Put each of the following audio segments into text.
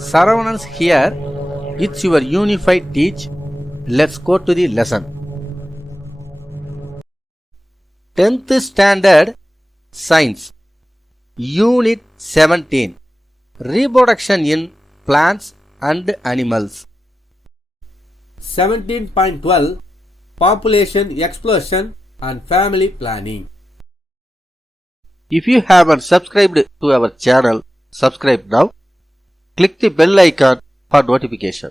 Saravanans here. It's your unified teach. Let's go to the lesson. 10th Standard Science Unit 17 Reproduction in Plants and Animals 17.12 Population Explosion and Family Planning. If you haven't subscribed to our channel, subscribe now. Click the bell icon for notification.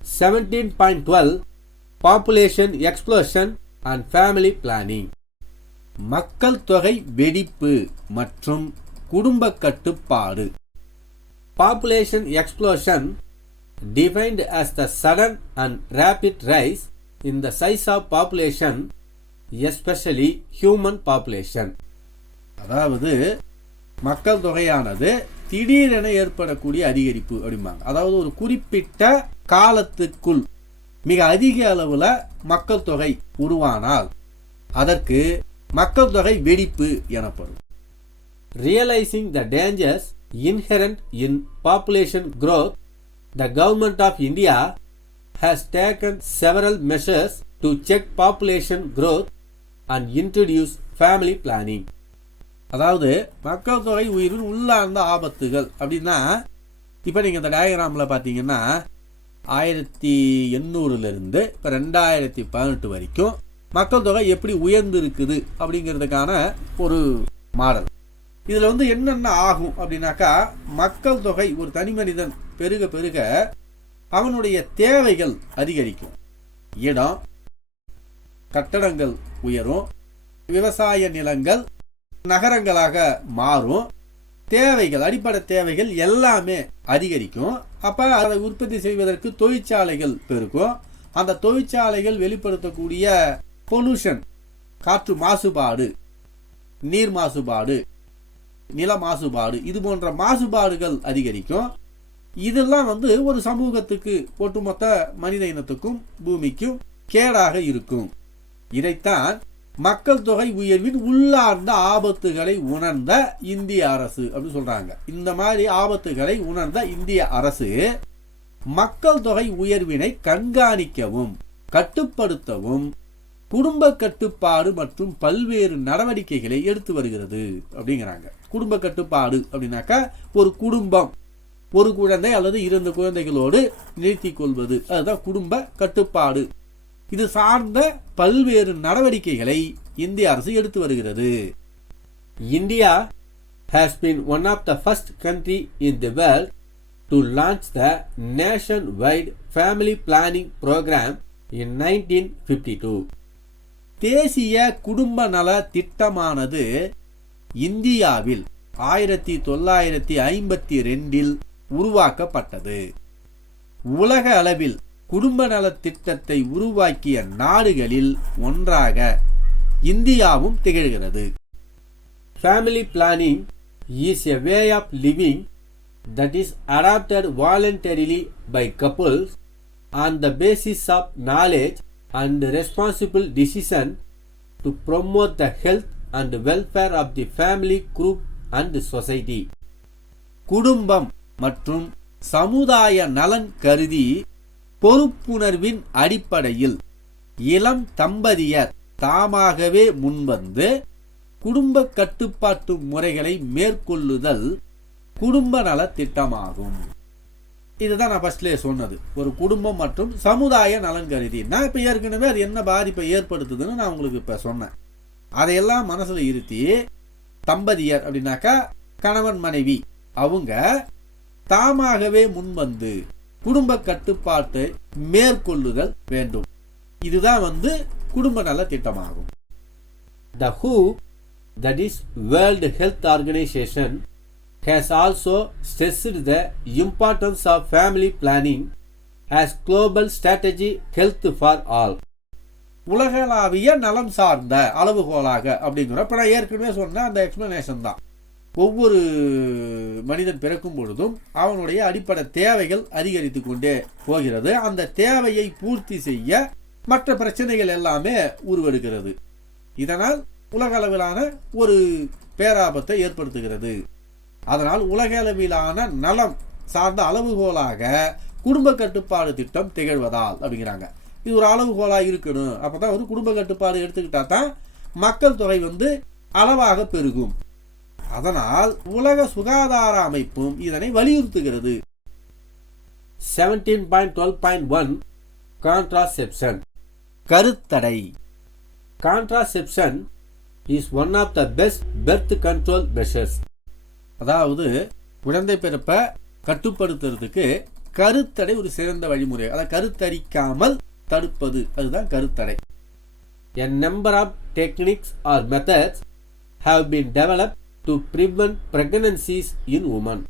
17.12 Population Explosion and Family Planning மக்கள் தொகை வெடிப்பு மற்றும் குடும்ப கட்டுப்பாடு population explosion defined as the sudden and rapid rise in the size of population especially human population அதாவது மக்கள் தொகையானது திடீரென ஏற்படக்கூடிய அதிகரிப்பு அப்படிம்பாங்க அதாவது ஒரு குறிப்பிட்ட காலத்துக்குள் மிக அதிக அளவில் மக்கள் தொகை உருவானால் அதற்கு மக்கள் தொகை வெடிப்பு எனப்படும் realising the dangers inherent in population growth, the government of India has taken several measures to check population growth and introduce family planning அதாவது மக்கள் தொகை உயிரின் உள்ளார்ந்த ஆபத்துகள் அப்படின்னா இப்போ நீங்கள் இந்த டயக்ராமில் பார்த்தீங்கன்னா ஆயிரத்தி எண்ணூறுலேருந்து இப்போ ரெண்டாயிரத்தி பதினெட்டு வரைக்கும் மக்கள் தொகை எப்படி உயர்ந்து இருக்குது அப்படிங்கிறதுக்கான ஒரு மாடல். இதில் வந்து என்னென்ன ஆகும் அப்படின்னாக்கா மக்கள் தொகை ஒரு தனி மனிதன் பெருக பெருக அவனுடைய தேவைகள் அதிகரிக்கும். இடம் கட்டடங்கள் உயரும் விவசாய நிலங்கள் நகரங்களாக மாறும். தேவைகள் அடிப்படை தேவைகள் எல்லாமே அதிகரிக்கும். அப்போ அதை உற்பத்தி செய்வதற்கு தொழிற்சாலைகள் பெருக்கும் அந்த தொழிற்சாலைகள் வெளிப்படுத்தக்கூடிய பொல்யூஷன் காற்று மாசுபாடு நீர் மாசுபாடு நில மாசுபாடு இது போன்ற மாசுபாடுகள் அதிகரிக்கும். இதெல்லாம் வந்து ஒரு சமூகத்துக்கு ஒட்டுமொத்த மனித இனத்துக்கும் பூமிக்கும் கேடாக இருக்கும். இதைத்தான் மக்கள் தொகை உயர்வின் உள்ளார்ந்த ஆபத்துகளை உணர்ந்த இந்திய அரசு அப்படின்னு சொல்றாங்க. இந்த மாதிரி ஆபத்துகளை உணர்ந்த இந்திய அரசு மக்கள் தொகை உயர்வினை கண்காணிக்கவும் கட்டுப்படுத்தவும் குடும்ப கட்டுப்பாடு மற்றும் பல்வேறு நடவடிக்கைகளை எடுத்து வருகிறது அப்படிங்கிறாங்க. குடும்ப கட்டுப்பாடு அப்படின்னாக்கா ஒரு குடும்பம் ஒரு குழந்தை அல்லது இரண்டு குழந்தைகளோடு நிறுத்திக் கொள்வது அதுதான் குடும்ப கட்டுப்பாடு. இது சார்ந்த பல்வேறு நடவடிக்கைகளை இந்திய அரசு எடுத்து வருகிறது. India has been one of the first country in the world to launch the nationwide family planning program in 1952 தேசிய குடும்ப நல திட்டமானது இந்தியாவில் ஆயிரத்தி தொள்ளாயிரத்தி ஐம்பத்தி ரெண்டில் உருவாக்கப்பட்டது. உலக அளவில் குடும்ப நல திட்டத்தை உருவாக்கிய நாடுகளில் ஒன்றாக இந்தியாவும் திகழ்கிறது family planning is a way of living that is adopted voluntarily by couples on the basis of knowledge and responsible decision to promote the health and welfare of the family group and society குடும்பம் மற்றும் சமுதாய நலன் கருதி பொறுப்புணர்வின் அடிப்படையில் இளம் தம்பதியர் தாமாகவே முன்வந்து குடும்ப கட்டுப்பாட்டு முறைகளை மேற்கொள்ளுதல் குடும்ப நல திட்டமாகும். இதுதான் நான் ஃபர்ஸ்ட்லேயே சொன்னது. ஒரு குடும்பம் மற்றும் சமுதாய நலன் கருதி. நான் இப்போ ஏற்கனவே அது என்ன பாதிப்பை ஏற்படுத்துதுன்னு நான் உங்களுக்கு இப்போ சொன்னேன். அதையெல்லாம் மனசில் இருத்தி தம்பதியர் அப்படின்னாக்கா கணவன் மனைவி அவங்க தாமாகவே முன்வந்து குடும்ப கட்டுப்பாட்டை மேற்கொள்ளுதல் வேண்டும். இதுதான் வந்து குடும்ப நல திட்டமாகும். The who that is World Health Organisation has also stressed the importance of family planning as global strategy health for all. உலகளாவிய நலம் சார்ந்த அளவுகோலாக அப்படிங்கிற இப்போ நான் ஏற்கனவே சொன்ன அந்த எக்ஸ்பிளனேஷன் தான். ஒவ்வொரு மனிதன் பிறக்கும் பொழுதும் அவனுடைய அடிப்படை தேவைகள் அதிகரித்து கொண்டே போகிறது. அந்த தேவையை பூர்த்தி செய்ய மற்ற பிரச்சனைகள் எல்லாமே உருவெடுக்கிறது. இதனால் உலக அளவிலான ஒரு பேராபத்தை ஏற்படுத்துகிறது. அதனால் உலக அளவிலான நலம் சார்ந்த அளவுகோலாக குடும்ப கட்டுப்பாடு திட்டம் திகழ்வதால் அப்படிங்கிறாங்க. இது ஒரு அளவுகோலாக இருக்கணும். அப்போ தான் வந்து குடும்ப கட்டுப்பாடு எடுத்துக்கிட்டா தான் மக்கள் தொகை வந்து அளவாக பெருகும். அதனால் உலக சுகாதார அமைப்பும் இதனை வலியுறுத்துகிறது. Seventeen point twelve point one contraception கருத்தடை. Contraception is one of the best birth control measures அதாவது குழந்தை பிறப்பை கட்டுப்படுத்துறதுக்கு கருத்தடை ஒரு சிறந்த வழிமுறை. அதை கருத்தரிக்காமல் தடுப்பது அதுதான் கருத்தடை. An number of techniques or methods have been developed to prevent pregnancies in women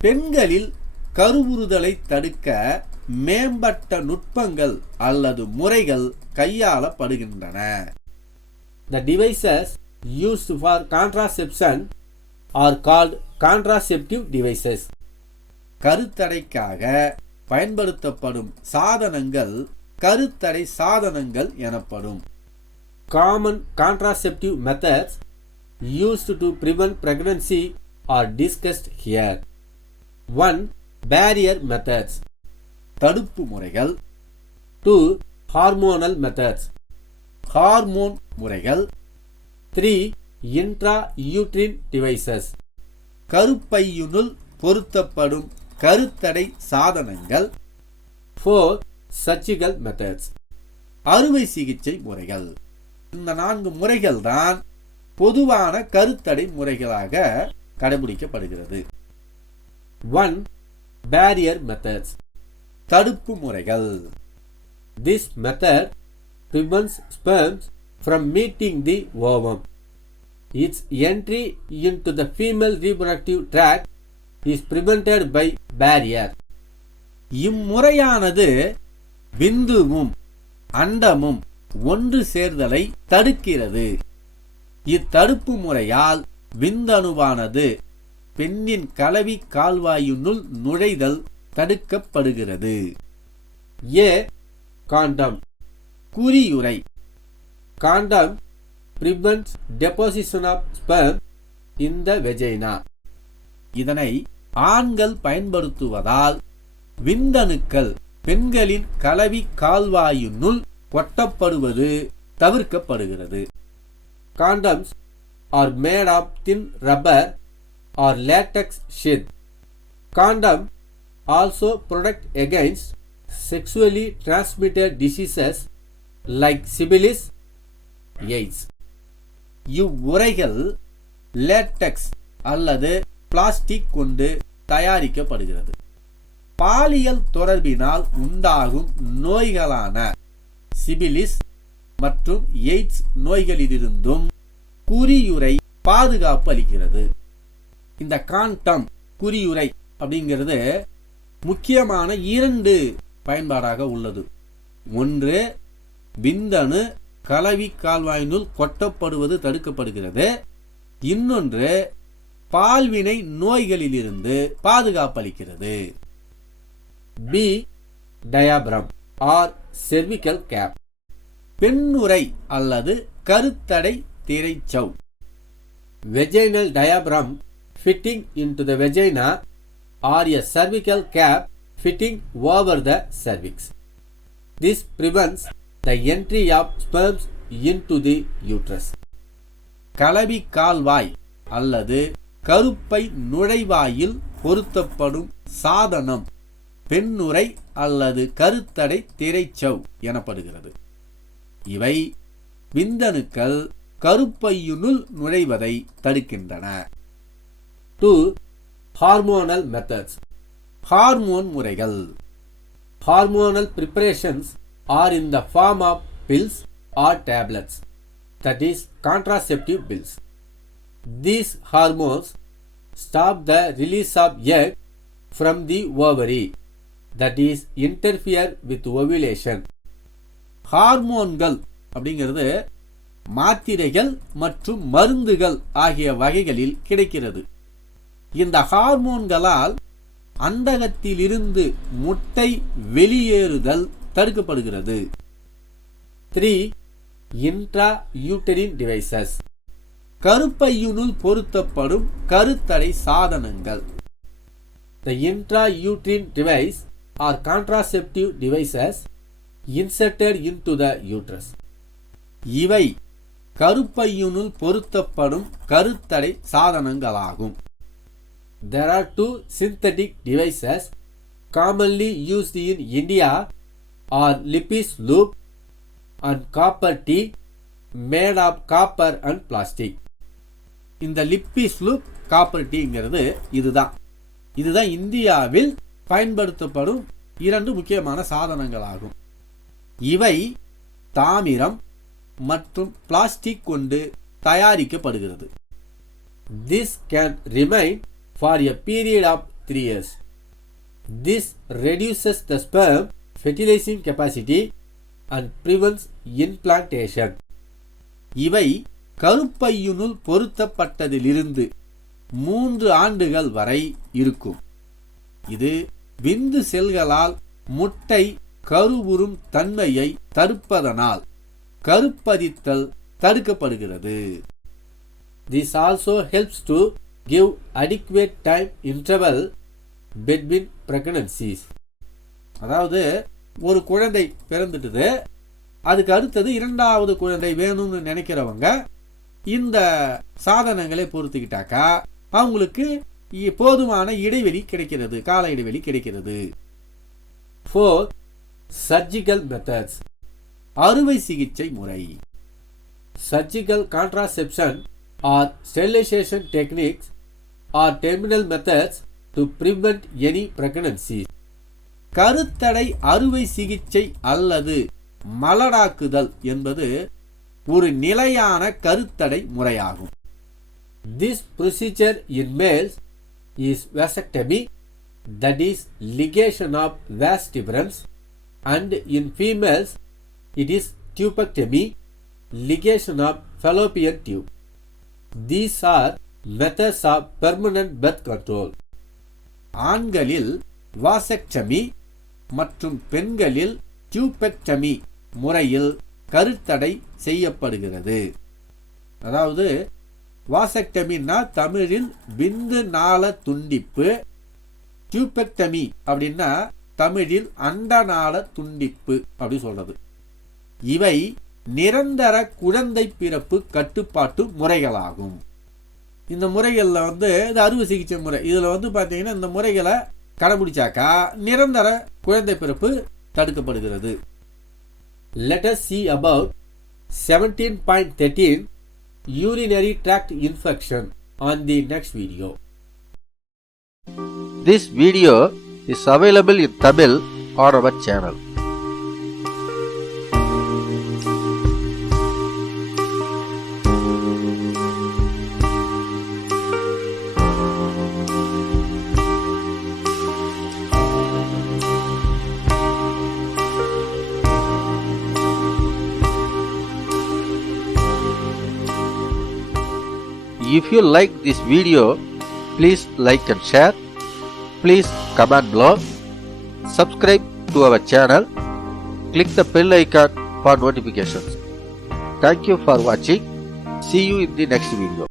பெண்களில் கருவுறுதலை தடுக்க மேம்பட்ட நுட்பங்கள் அல்லது முறைகள் கையாளப்படுகின்றன the devices use for contraception are called contraceptive devices கருத்தடைக்காக பயன்படுத்தப்படும் சாதனங்கள் கருத்தடை சாதனங்கள் எனப்படும் common contraceptive methods used to prevent pregnancy are discussed here. 1. Barrier methods. தடுப்பு முறைகள் 2. Hormonal methods. ஹார்மோன் முறைகள் 3. Intrauterine devices. கருப்பையுனுள் பொருத்தப்படும் கருத்தடை சாதனங்கள் 4. Surgical methods. அறுவை சிகிச்சை முறைகள் இந்த நான்கு முறைகள் தான் பொதுவான கருத்தடை முறைகளாக கடைபிடிக்கப்படுகிறது ஒன் பேரியர் மெத்தட்ஸ் தடுப்பு முறைகள் this method prevents sperms from meeting the ovum. Its entry into the female reproductive tract is prevented by barrier. இம்முறையானது விந்துவும் அண்டமும் ஒன்று சேர்தலை தடுக்கிறது இத்தடுப்பு முறையால் விந்தணுவானது. பெண்ணின் கலவி கால்வாயினுள் நுழைதல் தடுக்கப்படுகிறது. ஏ. Condom. குறியுரை condom prevents deposition of sperm இந்த வெஜைனா இதனை ஆண்கள் பயன்படுத்துவதால் விந்தணுக்கள் பெண்களின் கலவி கால்வாயினுள் கொட்டப்படுவது தவிர்க்கப்படுகிறது. Condoms are made of thin rubber or latex sheath condom also protect against sexually transmitted diseases like syphilis, AIDS இவ்வுரைகள் latex அல்லது பிளாஸ்டிக் கொண்டு தயாரிக்கப்படுகிறது. பாலியல் தொடர்பினால் உண்டாகும் நோய்களான சிபிலிஸ் மற்றும் எய்ட்ஸ் நோய்களிலிருந்தும் குறியுரை பாதுகாப்பு அளிக்கிறது. இந்த காண்டம் குறியுரை அப்படிங்கிறது முக்கியமான இரண்டு பயன்பாடாக உள்ளது. ஒன்று விந்தணு கலவி கால்வாயினுள் கொட்டப்படுவது தடுக்கப்படுகிறது. இன்னொன்று பால்வினை நோய்களிலிருந்து பாதுகாப்பளிக்கிறது B diaphragm or cervical cap பெண்ணுரை அல்லது கருத்தடை திரைச்சவ் vaginal diaphragm fitting into the vagina or a cervical cap fitting over the cervix this prevents the entry of sperms into the uterus கலவி கால்வாய் அல்லது கருப்பை நுழைவாயில் பொருத்தப்படும் சாதனம் பெண்ணுரை அல்லது கருத்தடை திரைச்சவ் எனப்படுகிறது இவை விந்தணுக்கள் கருப்பையுனுள் நுழைவதை தடுக்கின்றன. டூ ஹார்மோனல் மெத்தட்ஸ் ஹார்மோன் முறைகள். Hormonal preparations are in the form of pills or tablets that is contraceptive pills these hormones stop the release of egg from the ovary that is interfere with ovulation ஹார்மோன்கள் அப்படிங்கிறது மாத்திரைகள் மற்றும் மருந்துகள் ஆகிய வகைகளில் கிடைக்கிறது. இந்த ஹார்மோன்களால் அண்டகத்திலிருந்து முட்டை வெளியேறுதல் தடுக்கப்படுகிறது. த்ரீ இன்ட்ரா யூட்டரின் டிவைசஸ் கருப்பையுனுள் பொருத்தப்படும் கருத்தடை சாதனங்கள். The intra uterine device are contraceptive devices inserted into the uterus இவை கருப்பையுனுள் பொருத்தப்படும் கருத்தடை சாதனங்களாகும் there are two synthetic devices commonly used in India are Lippes loop and copper T made of copper and plastic இந்த Lippes loop copper டீங்கிறது இதுதான் இதுதான் இந்தியாவில் பயன்படுத்தப்படும் இரண்டு முக்கியமான சாதனங்களாகும் இவை தாமிரம் மற்றும் பிளாஸ்டிக் கொண்டு தயாரிக்கப்படுகிறது. This can remain for a period of three years this reduces the sperm fertilising capacity and prevents implantation இவை கருப்பையினுள் பொருத்தப்பட்டதிலிருந்து மூன்று ஆண்டுகள் வரை இருக்கும். இது விந்து செல்களால் முட்டை கருவுறும் தன்மையை தடுப்பதனால் கருப்பதித்தல் தடுக்கப்படுகிறது. This also helps to give adequate time interval between pregnancies அதாவது ஒரு குழந்தை பிறந்துட்டுது அதுக்கு அடுத்தது இரண்டாவது குழந்தை வேணும்னு நினைக்கிறவங்க இந்த சாதனங்களை பொறுத்துக்கிட்டாக்கா அவங்களுக்கு போதுமான இடைவெளி கிடைக்கிறது கால இடைவெளி கிடைக்கிறது. ஃபோர் சர்ஜிக்கல் மெத்தட்ஸ் அறுவை சிகிச்சை முறை. Surgical contraception or sterilisation techniques or terminal methods to prevent any pregnancy கருத்தடை அறுவை சிகிச்சை அல்லது மலடாக்குதல் என்பது ஒரு நிலையான கருத்தடை முறையாகும். This procedure in males is vasectomy that is ligation of vas deferens and in females it is tubectomy ligation of fallopian tube these are methods of permanent birth control ஆண்களில் வாசக்டமி மற்றும் பெண்களில் டியூபெக்டமி முறையில் கருத்தடை செய்யப்படுகிறது அதாவது வாசக்டமின்னா தமிழில் விந்து நாள துண்டிப்பு டியூபெக்டமி அப்படின்னா தமிழில் அண்டநாள துண்டிப்பு அப்படி சொல்றது. இவை நிரந்தர குழந்தை பிறப்பு கட்டுப்பாட்டு முறைகளாகும். இந்த முறைகளில் வந்து இது அறுவை சிகிச்சை முறை. இதில் வந்து பார்த்தீங்கன்னா இந்த முறைகளை கடைபிடிச்சாக்கா நிரந்தர குழந்தை பிறப்பு தடுக்கப்படுகிறது. Let's see about seventeen point 17.13 urinary tract infection on the next video. This video is available in Tamil on our channel. If you like this video, please like and share. Please comment below. Subscribe to our channel. Click the bell icon for notifications. Thank you for watching. See you in the next video.